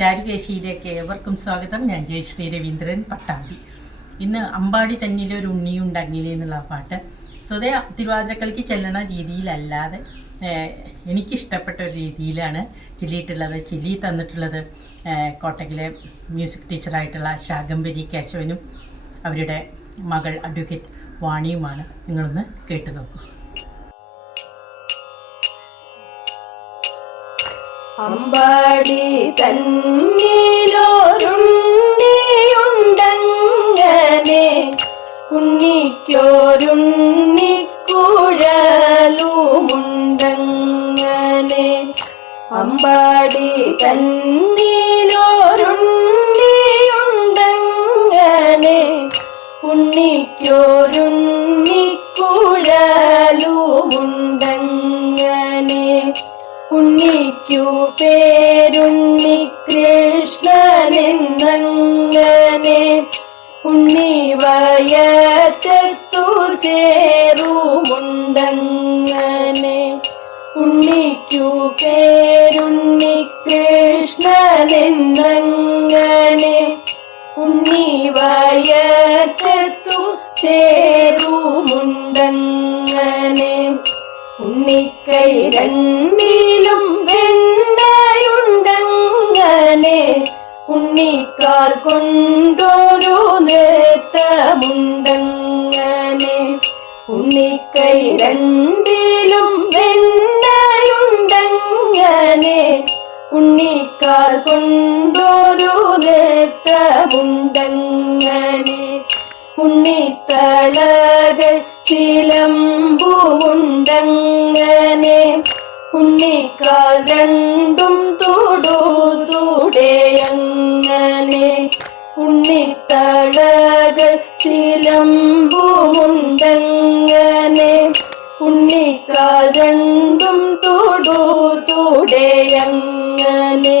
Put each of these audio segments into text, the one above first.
ചാരുകേശിയിലേക്ക് ഏവർക്കും സ്വാഗതം. ഞാൻ ജയശ്രീ രവീന്ദ്രൻ പട്ടാമ്പി. ഇന്ന് അമ്പാടി തന്നിലെ ഒരു ഉണ്ണിയുണ്ട് അങ്ങനെ എന്നുള്ള പാട്ട്. സ്വതേ തിരുവാതിരക്കളിക്ക് ചെല്ലണ രീതിയിലല്ലാതെ എനിക്കിഷ്ടപ്പെട്ട ഒരു രീതിയിലാണ് ചില്ലിയിട്ടുള്ളത്. ചില്ലി തന്നിട്ടുള്ളത് കോട്ടകിലെ മ്യൂസിക് ടീച്ചറായിട്ടുള്ള ശാകംബരി കേശവനും അവരുടെ മകൾ അഡ്വക്കേറ്റ് വാണിയുമാണ്. നിങ്ങളൊന്ന് കേട്ടു നോക്കൂ. അമ്പാടി തന്നിലൊരുണ്ണിയുണ്ടങ്ങനെ. ഉണ്ണിക്കോരുണ്ണിക്കുഴലുമുണ്ടങ്ങനെ അമ്പാടി തന്നിലൊരുണ്ണിയുണ്ടങ്ങനെ. ഉണ്ണിക്കൊരുണ്ണിക്കുഴലുമുണ്ടങ്ങനെ ഉണ്ണിക്കു പേരുണ്ണി കൃഷ്ണനെന്നങ്ങനെ ഉണ്ണി വയറ്റത്തു ചേരുമുണ്ടങ്ങനെ ഉണ്ണിക്കു പേരുണ്ണി കൃഷ്ണനെന്നങ്ങനെ ഉണ്ണി വയറ്റത്തു ചേരുമുണ്ടങ്ങനെ ഉണ്ണിക്കൈ രണ്ടിലും ഉണ്ണിക്കാൽ കൊണ്ടൊരു നേത്തമുണ്ടങ്ങനെ ഉണ്ണിക്കൈ രണ്ടിലും വെണ്ണയുണ്ടങ്ങനെ. ഉണ്ണിക്കാൽ കൊണ്ടൊരു നേത്തമുണ്ടങ്ങനെ ഉണ്ണിത്തളകൾ ചിലമ്പുമുണ്ടങ്ങനെ. ഉണ്ണിക്കാൽ രണ്ടും തൊടു ഉണ്ണിത്തളകൾ ചിലമ്പുമുണ്ടങ്ങനെ. ഉണ്ണിക്കാൽ രണ്ടും തൊടു തുടയങ്ങനെ.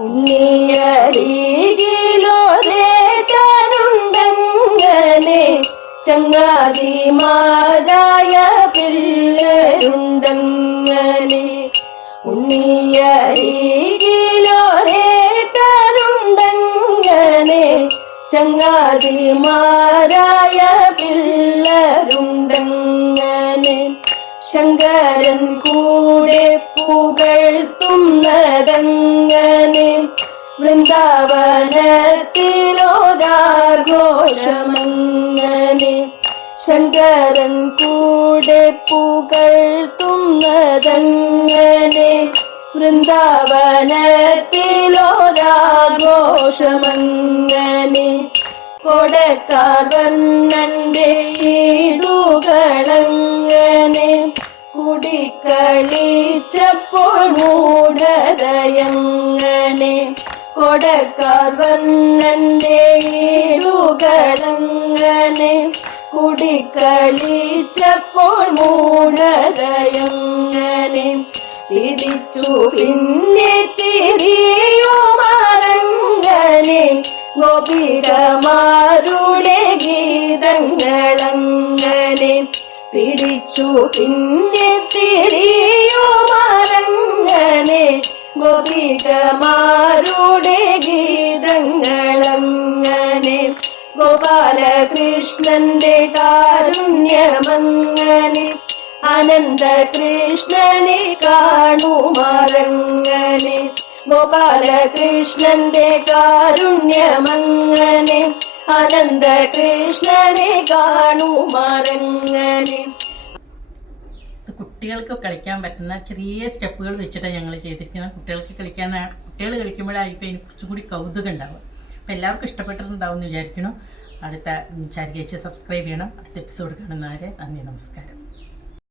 ഉണ്ണിയരികിലൊരേട്ടനുണ്ടങ്ങനെ ചങ്ങാതിമാരായ പിള്ളരുണ്ടങ്ങനെ. ഉണ്ണിയരികിലൊരേട്ടനുണ്ടങ്ങനെ ചങ്ങാതിമാരായ പിള്ളരുണ്ടങ്ങനെ? ശങ്കരൻ കൂടെ പുകഴ്ത്തുന്നതങ്ങനെ വൃന്ദാവനത്തിലോരാഘോഷമങ്ങനെ? ശങ്കരൻ കൂടെ പുകഴ്ത്തുന്നതങ്ങനെ വൃന്ദാവനത്തിലൊരാഘോഷമങ്ങനെ? കൊടക്കാർ വന്നന്റെ ഈടുകളങ്ങനെ കുടിക്കളിച്ചപ്പോൾ മൂഢതയങ്ങനെ കൊടക്കാർ വന്നന്റെ ഈടുകളങ്ങനെ കുടിക്കളിച്ചപ്പോൾ മൂഢതയങ്ങനെ പിടിച്ചു പിന്നെ തിരിയുമാറങ്ങനെ ഗോപികമാരുടെ ഗീതങ്ങളങ്ങനെ പിടിച്ചു പിന്നെ തിരിയോ മരങ്ങനെ ഗോപികമാരുടെ ഗീതങ്ങളങ്ങനെ ഗോപാലകൃഷ്ണന്റെ കാരുണ്യമങ്ങനെ അനന്തകൃഷ്ണനെ കാണുമാറങ്ങനെ ഗോപാലകൃഷ്ണന്റെ കാരുണ്യമങ്ങനെ അനന്തകൃഷ്ണനെ കാണുമാറങ്ങനെ. കാണുമാരങ്ങനെ കുട്ടികൾക്ക് കളിക്കാൻ പറ്റുന്ന ചെറിയ സ്റ്റെപ്പുകൾ വെച്ചിട്ടാണ് ഞങ്ങൾ ചെയ്തിരിക്കുന്നത് കുട്ടികൾക്ക് കളിക്കാൻ കുട്ടികൾ കളിക്കുമ്പോഴായിരിക്കും അതിന് കുറച്ചും കൂടി കൗതുകം ഉണ്ടാവുക. അപ്പോൾ എല്ലാവർക്കും ഇഷ്ടപ്പെട്ടിട്ടുണ്ടാവും എന്ന് വിചാരിക്കണം അടുത്ത ചാരികേച്ച് സബ്സ്ക്രൈബ് ചെയ്യണം. അടുത്ത എപ്പിസോഡ് കാണുന്നവരെ നന്ദി നമസ്കാരം.